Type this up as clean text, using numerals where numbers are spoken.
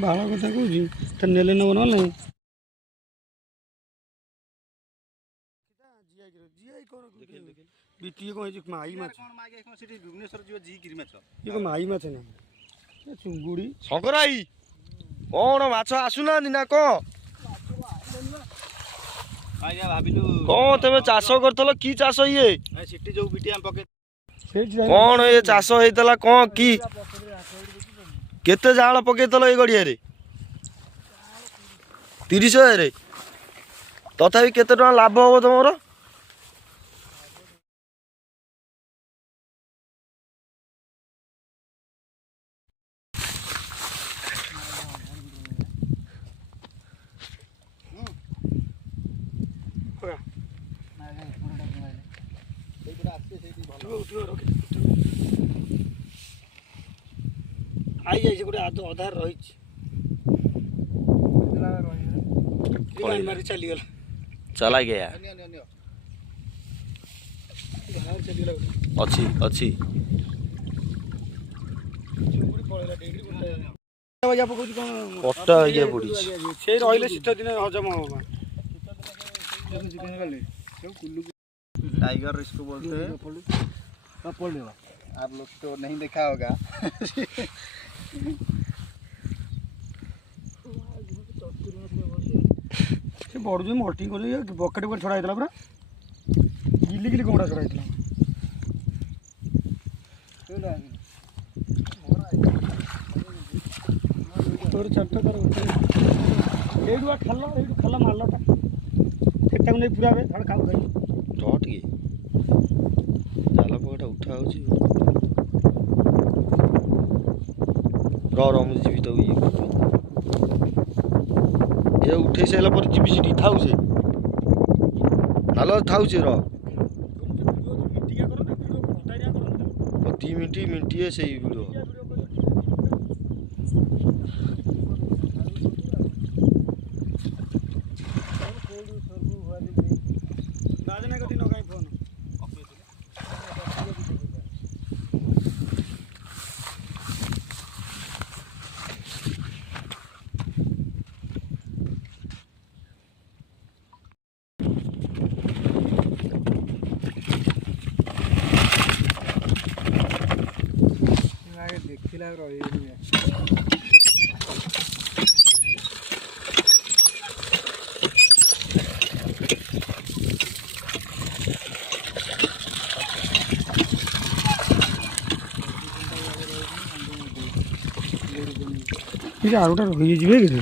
बाल कथा कहूँ नेले नब ना माई माछ ना चुंगुड़ी शंकराई कौन माछ आसुना ना कौन कौन तुम चाष कर कि चाष ये कौन ये चाष होता कौन कि केते जाल पकईल ये गड़िया 30,000 तथापि केते टका लाभ हम तुम आई जाए गोटे अधार रही मारी चलीगला चला गया अच्छी अच्छी कटा ये पड़ी से रही शीत दिन हजम हम टाइगर इसको बोलते हैं आप लोग तो नहीं देखा होगा बड़ जो मल्टी कर बकेट पर छड़ा पूरा गिली गिली कमड़ा छड़ा तोर चार्टा तार ये खाल खाल मारलाटा सेटा नहीं पूरा खाऊ खाई रट कि जाल पकटा उठा हो मुझे जीवित ये उठे सारा पर जीवी सीटी थाऊ से हालो थाऊ से 2 मिनट से वीडियो देखला रही आरोटा रही